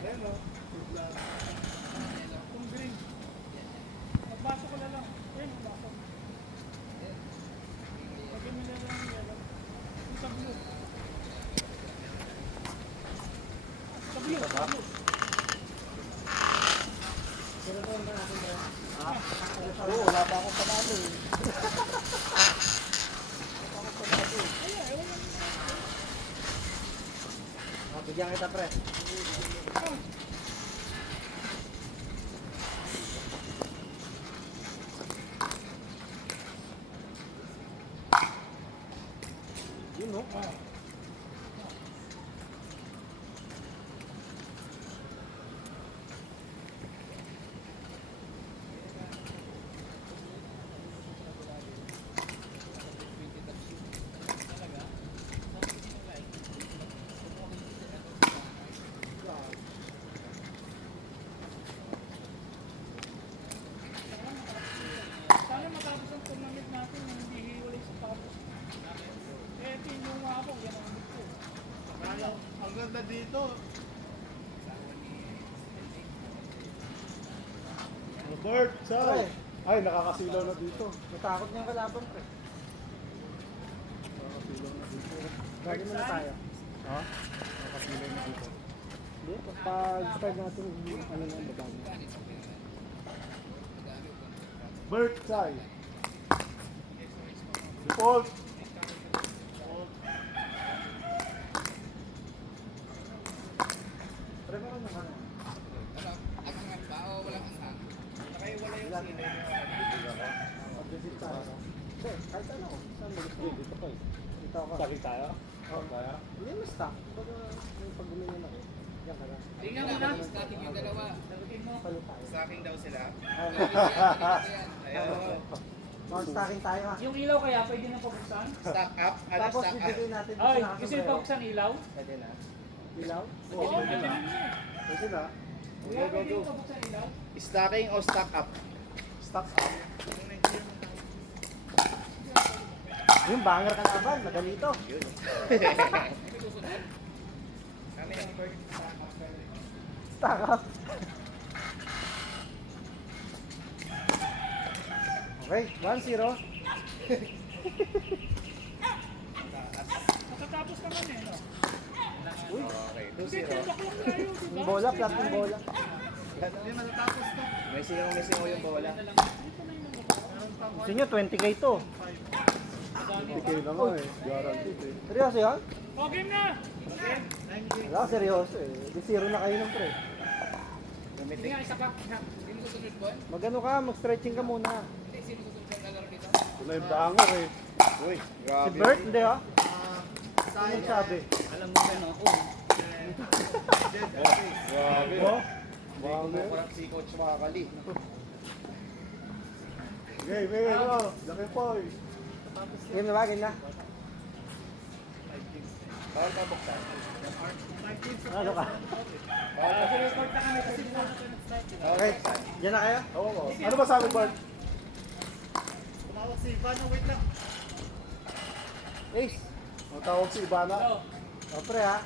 Ayan o. Kung green. Magbaso ko na lang. Ayan, magbaso. Lagyan mo na lang yung yellow. Yung sa blue. Sa blue. Sa blue. Oo, wala pa akong panalo eh. Bigyan kita pre. Yun no? Sana matapos ang tournament natin na hindi hiwalay sa tapos. Eh, tinunga ako. Yan ang gusto. Ang ganda dito. Robert, saan? Ay, nakakasilaw na dito. Natakot niyang kalaban pre. Nakakasilaw na dito. Gagawin mo na tayo. Ha? Nakakasilaw na dito. Hindi, pag-start natin yung ano na ang babang. Bert, Sai. Default. Pre, meron naman. Pag-visit tayo. Hindi, kahit ano. Saan mo gusto? Dito pa eh. Dito ako. Sakit tayo? Oh. Kaya? Hindi, mas stock. Pag guminyan ako. Yan ka lang. Tingnan mo na. Starting yung dalawa. Lagyan mo. Palit tayo. Stocking daw sila. More stocking tayo ha. Yung ilaw kaya pwede na pabuksan? Stock up. Ano Tapos stock up? bibigay natin Ay, sa gusto yung pabuksan ilaw? Pwede na. ilaw. Oo, pwede na. Pwede na. Kuya, pwede yung pabuksan ilaw? Stocking o stock up? Stock up. Yung banger ka laban, madali ito. Yun. Kami ang bird stock up. Stock up. Okay, 1-0. Matatapos naman eh, no? Okay, Kasi 2-0. 10 o'clock tayo, di ba? Yung bola, flat yung bola. Hindi matatapos to. May singaw yung bola. Gusto nyo, 20k to. Tikay na nga eh. Guaranteed eh. Seryoso yan? O, game na! Wala, seryoso eh. Di zero na kayo ng pre. Sige Gumitik. nga, isa pa. Sino susunod po? Mag-ano ka, mag-stretching ka muna. Sino susunod sa kalaro dito? Wala yung banger eh. Uy, Si grabe. Bert, hindi ha? Ano sabi? Alam mo ba no? Grabe. Oh? Hindi ko makurap si Coach Makakali. Game, oh. Laki po eh. Game na ba? Game na? Bawal pa buksan. Ano ka? Bawal pa buksan. Report na kami kasi dito na nag-start. Bawal Okay, pa buksan. yan na kayo? Oo. Ano ba sabi Bart? Tumawag si Ivano, wait lang. Ace. Ang tawag si Ivana. Hello, O pre ha?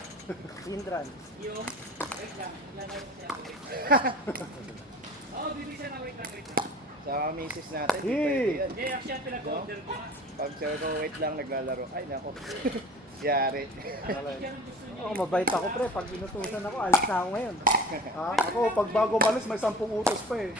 Hindran. yung, wait lang. Lalaro siya, wait lang. Oo, bibig siya na wait lang. Sa misis natin, di Hey! pwede yan. Hindi, actually, pinag-order ko nga. Pag sabi ko, wait lang, naglalaro. Ay, nako. Yari. Yan ang gusto niya. Oo, mabait ako pre. Pag inutusan ako, alis na ako ngayon. Ha? Ako, pag bago malis, may 10 utos pa eh.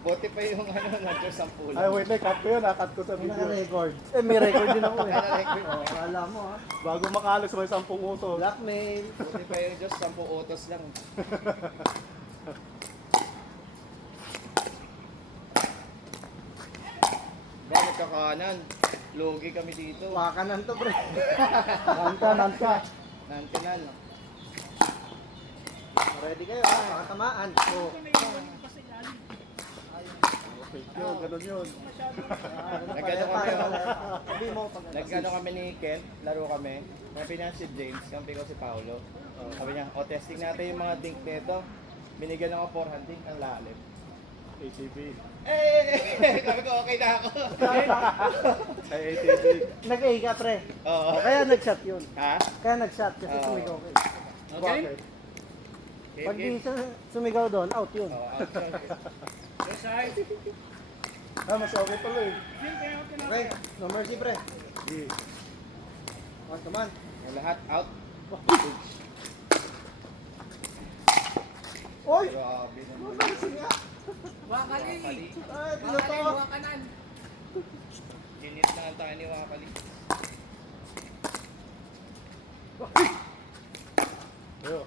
Buti pa yung ano, nandiyo sa pool. Ay, wait, cut ko yun. Cut ko sa May video. naka-record. Eh, may record din ako eh. Naka-record. Oo, akala mo ha? Bago makalis, may 10 utos. Blackmail. Buti pa yung Diyos, 10 utos lang. Bakit kakanan? Logi kami dito. Wakanan to pre. Nanta. Nantinan. Ready kayo ha? Pakatamaan. So, Fake yun, ganun yun. Nagkano kami, Sabi mo pag Nagkano kami ni Ken, laro kami. Kampi na si James, kampi ko si Paolo. Sabi niya, testing natin yung mga dink nito. Binigyan ako 400 dink ang lalim. ATV. Sabi ko, okay na ako. Ay, ATV. Nag-A ka, pre. Oo. Kaya nag-shot yun. Ha? Kaya nag-shot kasi Oo. sumigaw ka. Okay? Bakit? Pag di sumigaw doon, out yun. Oo, outside. Yes, side. Ah, mas okay pala eh. Yun kaya ako Pre, tinawag. no mercy, pre. Sige. On command. Yung lahat out. Oy! Grabe naman. Mercy nga. Wakali. Ay, piloto. Wakanan. Ginit na ang tayo ni Wakali. Ayo.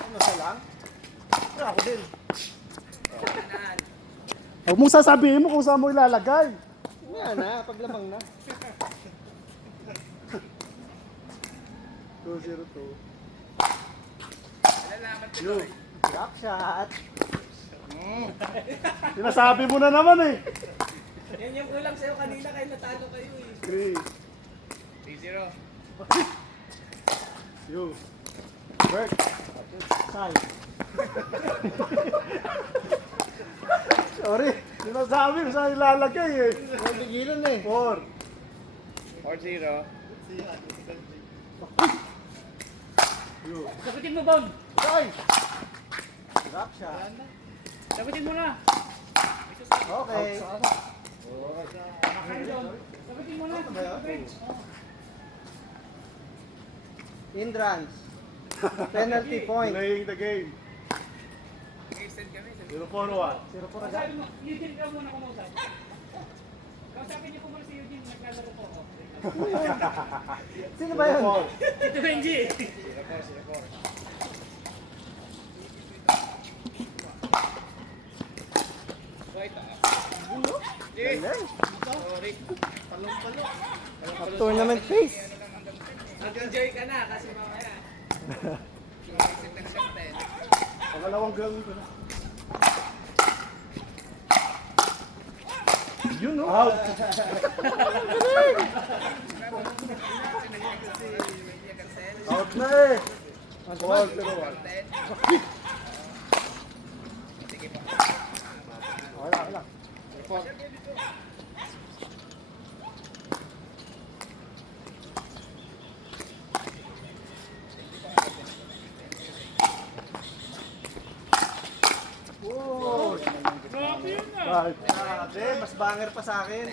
Ano sa lang? Pre, ako din. Huwag mong sasabihin mo kung saan mo ilalagay. Yan na, paglamang na. 202. Yo. Drop shot. Sinasabi mo na naman eh. Yan yung kulang sa'yo kanina kayo natalo kayo eh. 3. 3-0. You. Work. Side. Sorry. Sinasabi kung saan ilalagay eh. May tigilan eh. 4. 4-0. You. Sagutin mo, Bon. Oy! Drop shot. Sagutin mo na. Okay. Kain doon. Sagutin mo na. Hindrance. Penalty point. Playing the game. 0-4-1. 0 for agad. Sabi mo, Eugene ka muna kumausap. Kausapin niyo po muna si Eugene. Naglalaro po ako. Sino ba yun? 4. Ito Benji. 0-4. Right, Galing. Sorry. Tournament face. Mag-enjoy ka na kasi mamaya. Pangalawang gawin ko na. Yun no? Out. Out na eh. 4-0-1. Wala, wala. Oh. Grabe yun na. Five. Grabe, mas banger pa sa akin.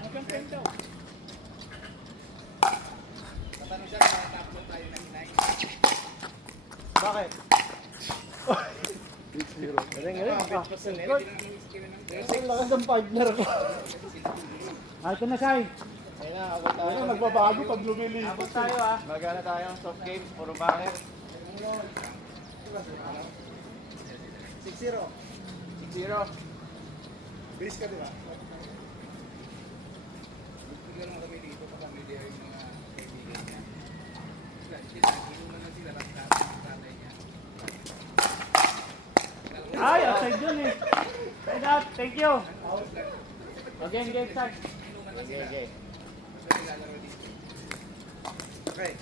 Hanggang 10 daw. Bakit? 6-0. Galing, galing. Personnel. Ang lakas ng partner ko. Ah, ito na, Sai. Ayun na, abot tayo. Ano, nagbabago pag lumilipat. Abot tayo ah. Magana tayo ng soft games, puro banger. 6-0. 6-0. Base ka diba? Ay, outside dun eh. Side out, thank you. Again, game start. Okay, okay. Okay.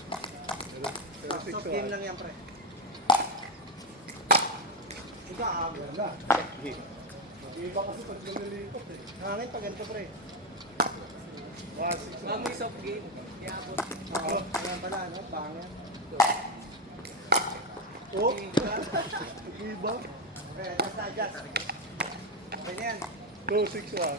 Soft game lang yan, pre. Ika, Wala. Mag-iba kasi pag lumilipat eh. hangin pa ganito, pre. 1-6. Mamoy soft game. Iabot. Oo, alam pala, ano? Banger. Oh. Mag-iba. Okay, adjust na adjust. Okay na yan. 2-6-1.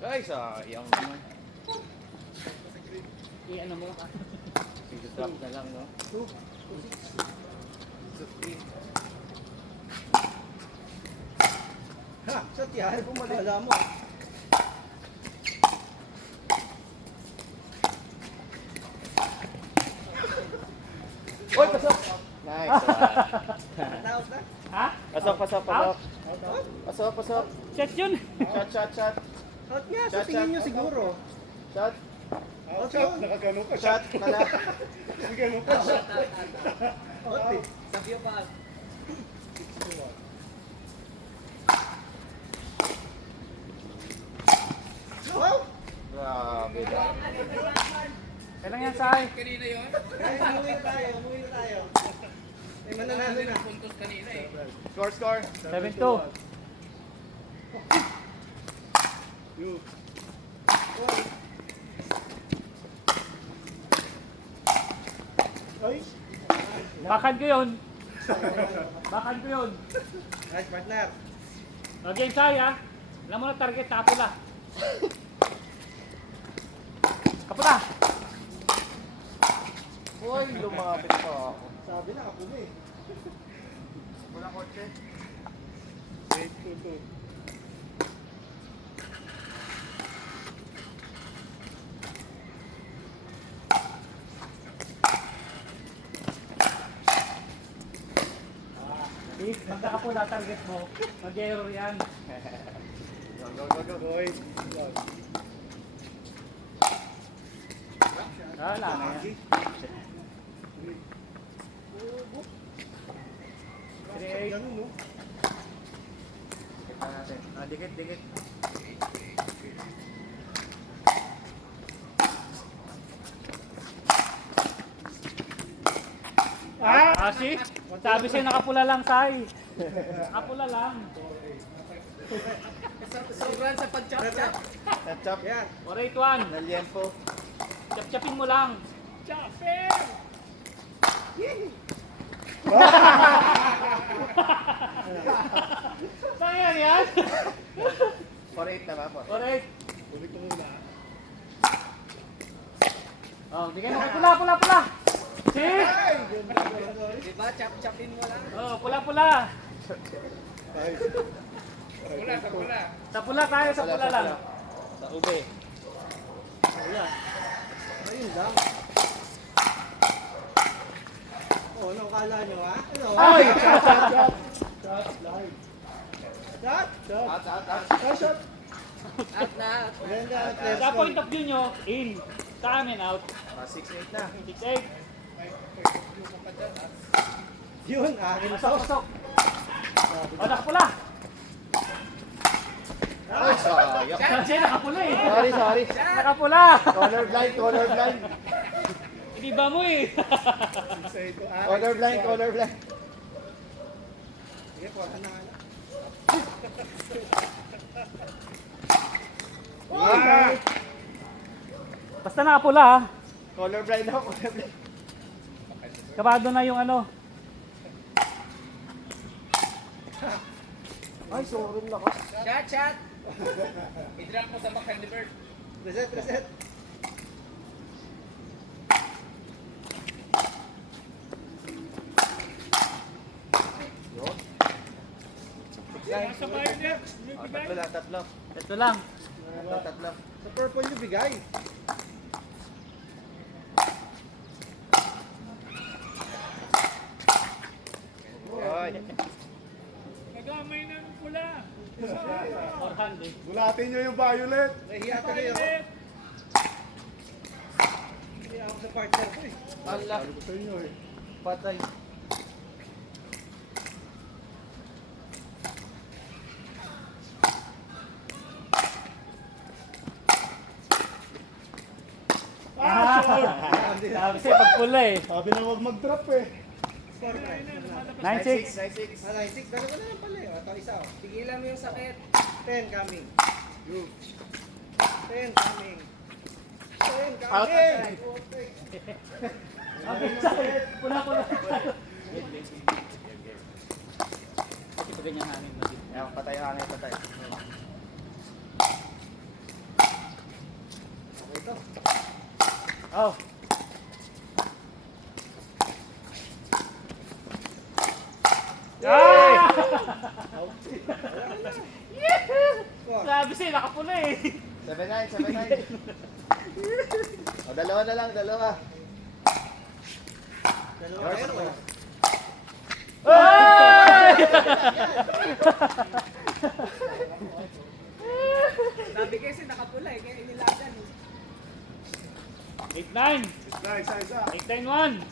Ay, sayang naman. I-ano mo ka. Drop na lang, no? Ha! Sa tiyahin po malala mo. Uy, pasok! Nice. Taos na? Ha? Pasok, pasok, pasok. Pasok, pasok. Shot yun. Shot, shot, shot. Out nga, sa Shot, tingin shot. nyo siguro. Shot, Shot, nakagano ka. shot. Kala. Nakagano ka. Out eh. Sabi pa. Wow! Grabe. kanina yun? Ay, umuwi na tayo. Ay, mananalo na. Puntos kanina eh. Score. 7-2. You. Ay. Bakan ko yun. Bakan ko yun. Nice partner. O, game saya. Alam mo na target, kapula. Kapula. Uy, lumapit pa ako. Sabi na, kapula eh. Walang kotse. 8-2-2. If magkakapula target mo, mag-error yan. Go. Boy. Wala na yan. 3-8. Ganun, no? Kita natin. Dikit. See? Sabi sa'yo nakapula lang, Sai. Nakapula lang. Sobrang sa pag-chop-chop. Chop. Yan. 4-8-1. Naliempo. Chap-chapin mo lang. Chopper! Saan yan yan? 4-8 na ba? 4-8. Ulit ko muna. Oh, bigyan mo. Pula. See? Diba? Chop-chopin mo lang. Oh, pula. Ay. Pula, sa pula. Sa pula tayo, sa pula lang. Sa ube. Ayun lang. Oh, ano kala nyo, ha? Ano? Ay! Shot live. Shot! Shot. Out. Shot. At na. Ganda, Sa point of view nyo, in. Sa amin, out. 6-8 na. 6-8. Yun, akin to. Pasok. O, nakapula. Ay, sayang. Kasi nakapula eh. Sorry. Nakapula. Colorblind. Hindi ba mo eh. Say ito. Colorblind. Sige, po, na. Basta nakapula ha. Colorblind. Kabado na yung ano. Ay, sobrang lakas. Chat! I-drop mo sa backhand bird. Reset. Nasa bayo niya. Tatlo. Ito lang. Tatlo. Sa purple nyo bigay. Ay. Nagamay ng pula. Isa. Forehand eh. Bulatin nyo yung violet. Nahiya tuloy ako. Violet. Nahiya ako sa partner ko eh. Allah. Sabi ko sa inyo eh. Patay. Sabi sa'yo pag pula eh. Sabi na huwag mag-drop eh. Score price. 9-6. 9-6. Ah, 9-6. Dalawa na lang pala eh. Ito isa oh. Tigilan mo yung sakit. 10 coming. You. 10 coming. 10 Out. coming. Okay, sa'yo. Pula. Kasi pag ganyan hangin mo dito. Ayan, patay. Ito. Oh. Ah! Score. Sabi sa'yo, nakapula eh. 7-9. O, dalawa na lang. Dalawa Yours. pero. Ay! Sabi kasi nakapula eh. Kaya inilagan eh. 8-9. Isa. 8-9-1.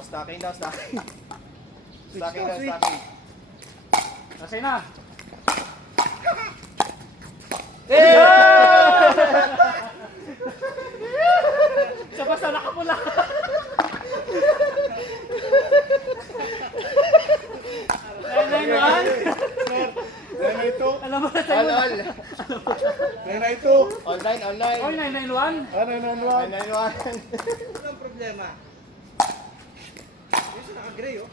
Stacking. Switch. Kasi na. Siya basta nakapula. Nine-nine-one. Nanay to. Alam mo na sa'yo. All. Nanay to. Online. Oy, 991. Ano na naman? 991. Walang problema. Yung sa naka-gray, oh.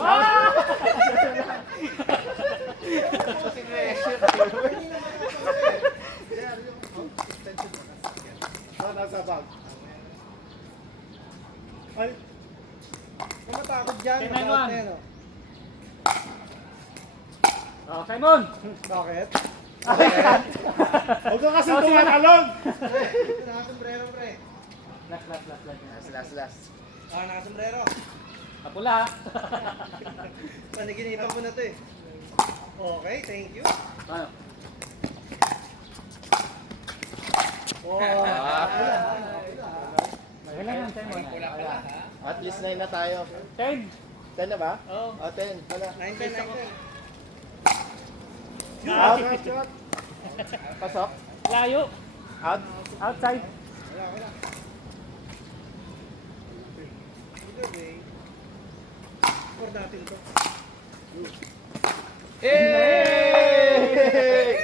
Ah! Nasa bag. Ay, Kung matakot dyan, 10-9-1. matakot na yan, oh. Oh, Simon. Bakit? huwag ka kasi tumatalon. Ito, naka-sombrero, pre. Last. Ah, naka-sombrero. Kapula. Panaginipan ko na to eh. Okay, thank you. Ano? Wala yan, Simon. At least 9 na tayo. 10. 10 na ba? Oo. Oh, 10. Wala. 9-10, 9-10. Shot. Pasok. Layo. Out. Outside. Wala. Either way, score natin to. Hey!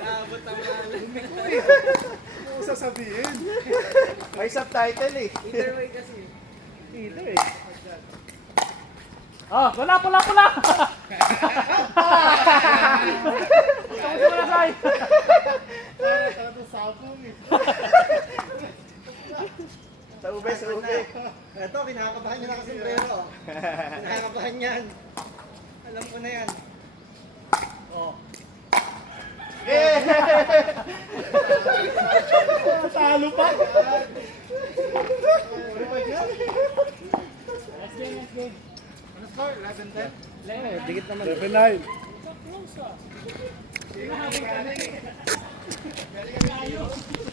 Naabot ang Ano mo sasabihin? May subtitle eh. Either way kasi. Ito eh. Oh, pula. Gusto mo na, Sai. Para talaga sabong eh. Sa ube. Ito, kinakabahan niya na kasi sombrero. Kinakabahan yan. Alam ko na yan. Oh. Talo pa. Let's game. Ano score? 11-10? Dikit naman. 7-9. Close ah. Galing